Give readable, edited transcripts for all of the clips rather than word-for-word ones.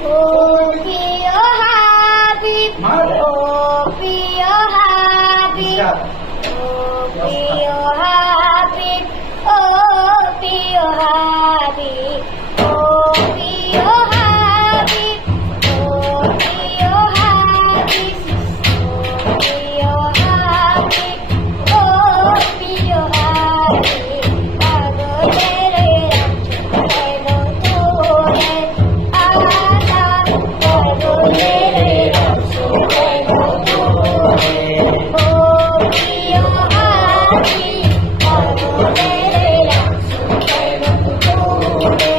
Oh, Pio Habib, oh, Pio Habib, oh, Pio Habib, oh, Pio Habib, oh, Pio Habib, oh, Pio Habib, oh, Pio Habib, Pago tere ram chukhe no tore, Pago tere ram chukhe no tore, oh, Pio Habib, Pago tere ram chukhe no tore,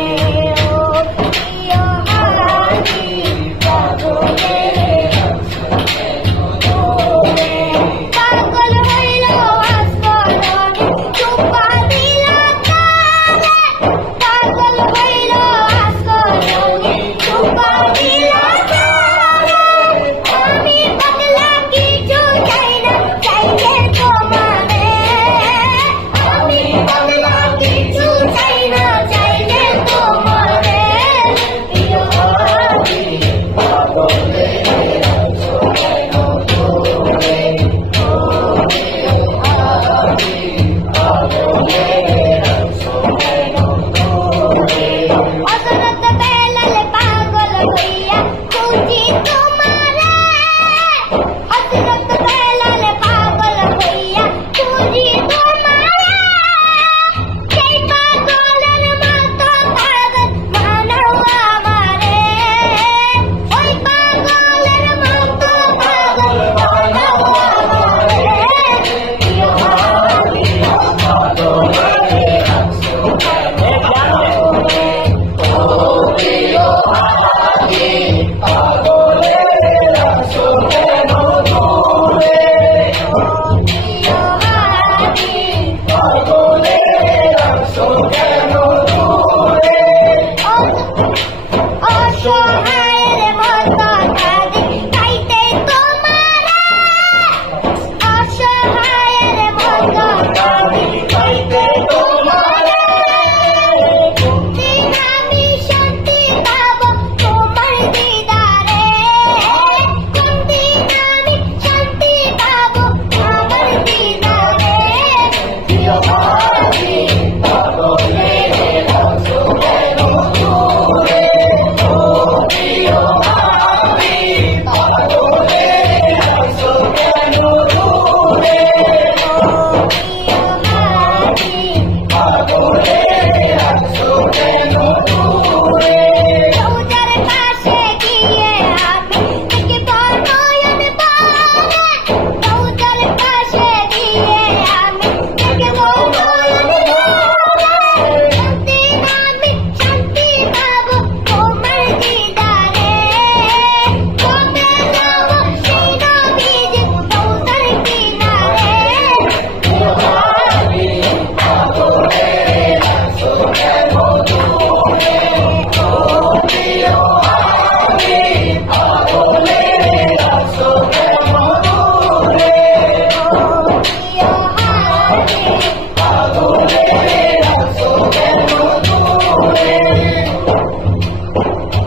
oh, Pio Habib, Pago tere ram chukhe no tore. পাগল হইল আসমানে চুপা দিলা তারে, পাগল হইল আসমানে চুপা দিলা তারে, আমি পাগলা কিছু চাই না চাইলে তোমারে, আমি পাগলা কিছু চাই না চাইলে তোমারে, প্রিয় হাবিব পাগলে চোখে নতুরে, অজরত বেলাল পাগল হইয়া খুঁজি তোমারে, অজরত বেলাল পাগল হইয়া খুঁজি তোমারে, সেই পাগলের মতো পাগল বানাও আমারে, ওই পাগলের মতো পাগল বানাও আমারে, প্রিয় হাবিব পাগলে চোখে নতুরে, অসহায়